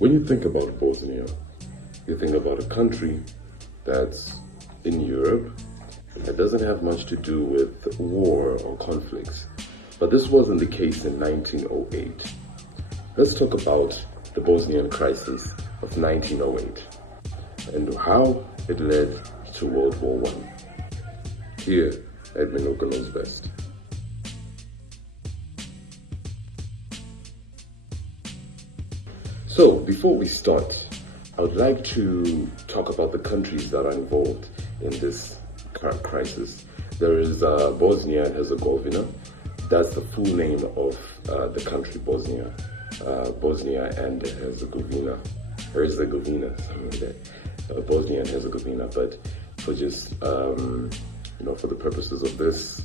When you think about Bosnia, you think about a country that's in Europe that doesn't have much to do with war or conflicts. But this wasn't the case in 1908. Let's talk about the Bosnian crisis of 1908 and how it led to World War I. Here at Minuka Knows Best. So, before we start, I would like to talk about the countries that are involved in this current crisis. There is Bosnia and Herzegovina. That's the full name of the country, Bosnia. Bosnia and Herzegovina. Something like that. Bosnia and Herzegovina. But for just, for the purposes of this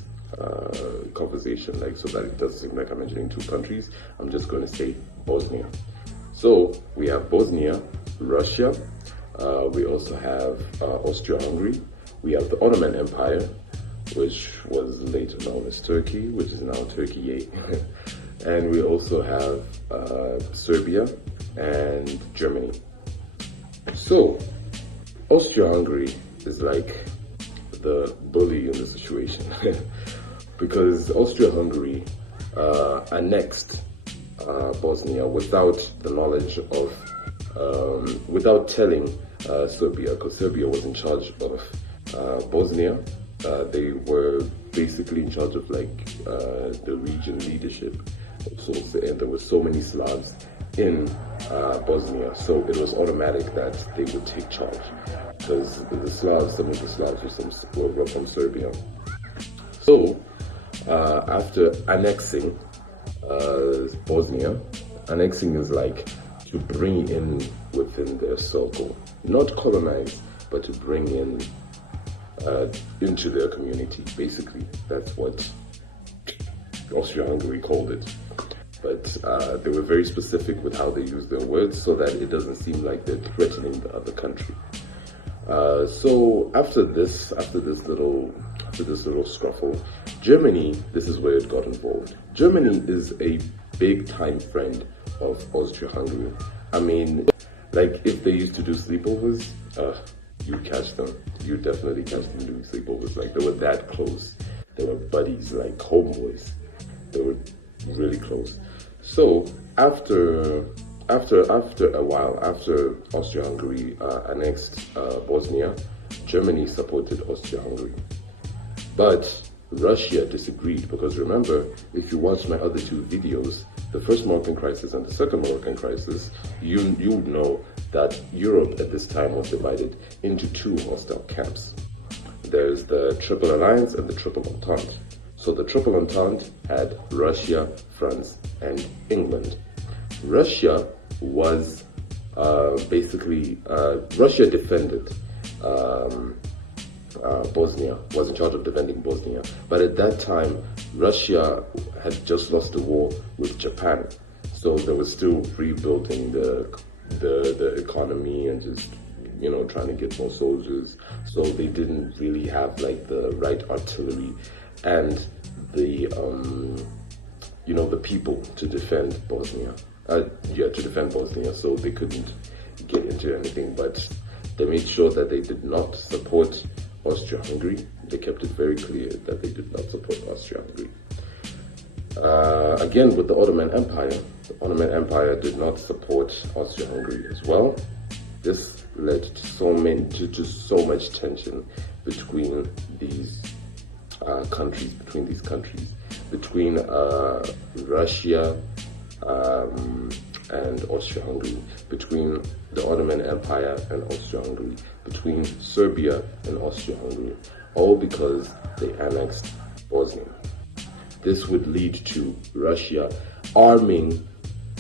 conversation, so that it doesn't seem like I'm mentioning two countries, I'm just going to say Bosnia. So we have Bosnia, Russia, we also have Austria-Hungary, we have the Ottoman Empire, which was later known as Turkey, which is now Turkey, and we also have Serbia and Germany. So Austria-Hungary is like the bully in the situation because Austria-Hungary annexed Bosnia without the knowledge of, without telling Serbia, because Serbia was in charge of Bosnia. They were basically in charge of the region leadership of sorts, and there were so many Slavs in Bosnia, so it was automatic that they would take charge because some of the Slavs were from Serbia. So after annexing Bosnia, annexing is like to bring in within their circle, not colonize, but to bring in into their community. Basically, that's what Austria-Hungary called it. But they were very specific with how they use their words so that it doesn't seem like they're threatening the other country. So after this little scruffle, Germany, this is where it got involved. Germany is a big time friend of Austria-Hungary. I mean, if they used to do sleepovers, you catch them. You definitely catch them doing sleepovers. They were that close. They were buddies, like homeboys. They were really close. So after a while, after Austria-Hungary annexed Bosnia, Germany supported Austria-Hungary. But Russia disagreed, because remember, if you watch my other two videos, the first Moroccan crisis and the second Moroccan crisis, you would know that Europe at this time was divided into two hostile camps. There's the Triple Alliance and the Triple Entente. So the Triple Entente had Russia, France, and England. Russia was Russia defended Bosnia, was in charge of defending Bosnia. But at that time, Russia had just lost the war with Japan. So they were still rebuilding the economy and just, trying to get more soldiers. So they didn't really have the right artillery and the people to defend Bosnia. So they couldn't get into anything, but they made sure that they did not support Austria-Hungary. They kept it very clear that they did not support Austria-Hungary. Again, with the Ottoman Empire did not support Austria-Hungary as well. This led to so much tension between these countries, between Russia and Austria-Hungary, between the Ottoman Empire and Austria-Hungary, between Serbia and Austria-Hungary, all because they annexed Bosnia. This would lead to Russia arming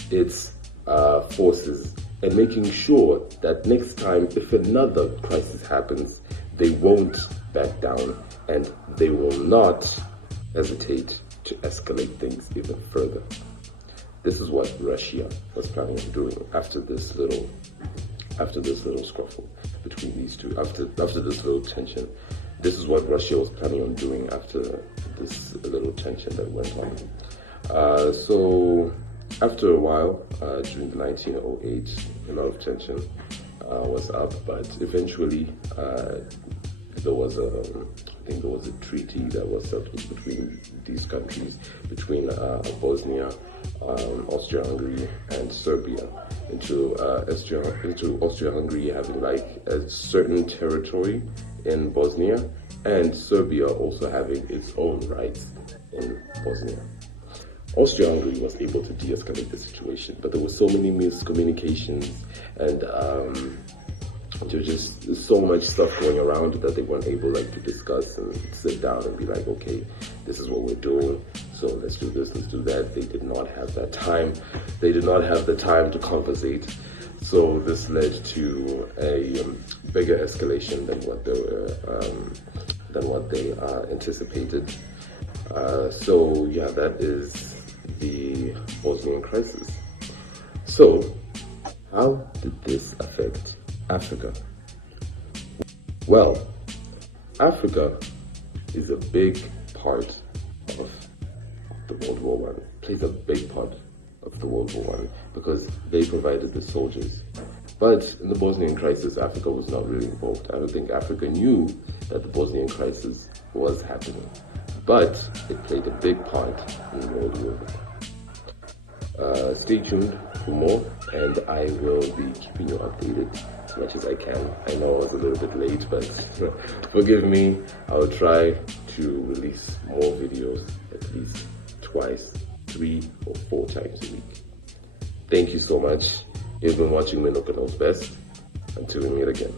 its forces and making sure that next time, if another crisis happens, they won't back down and they will not hesitate to escalate things even further. This is what Russia was planning on doing after this little scruffle between these two, after this little tension. This is what Russia was planning on doing after this little tension that went on. So After a while, during 1908, a lot of tension was up, but eventually there was I think there was a treaty that was settled between these countries, between Bosnia, Austria-Hungary, and Serbia, into Austria-Hungary having like a certain territory in Bosnia, and Serbia also having its own rights in Bosnia. Austria-Hungary was able to de-escalate the situation, but there were so many miscommunications and there was just so much stuff going around that they weren't able like to discuss and sit down and be like, okay, this is what we're doing, so let's do this, let's do that. They did not have that time. They did not have the time to conversate. So this led to a bigger escalation than what they anticipated. So yeah, that is the Bosnian crisis. So how did this affect Africa? Well, Africa is a big part of the World War I, plays a big part of the World War I because they provided the soldiers. But in the Bosnian crisis, Africa was not really involved. I don't think Africa knew that the Bosnian crisis was happening, but it played a big part in World War I. Stay tuned for more, and I will be keeping you updated as much as I can. I know I was a little bit late, but forgive me. I'll try to release more videos at least twice, 3 or 4 times a week. Thank you so much. You've been watching Minuka Knows Best. Until we meet again.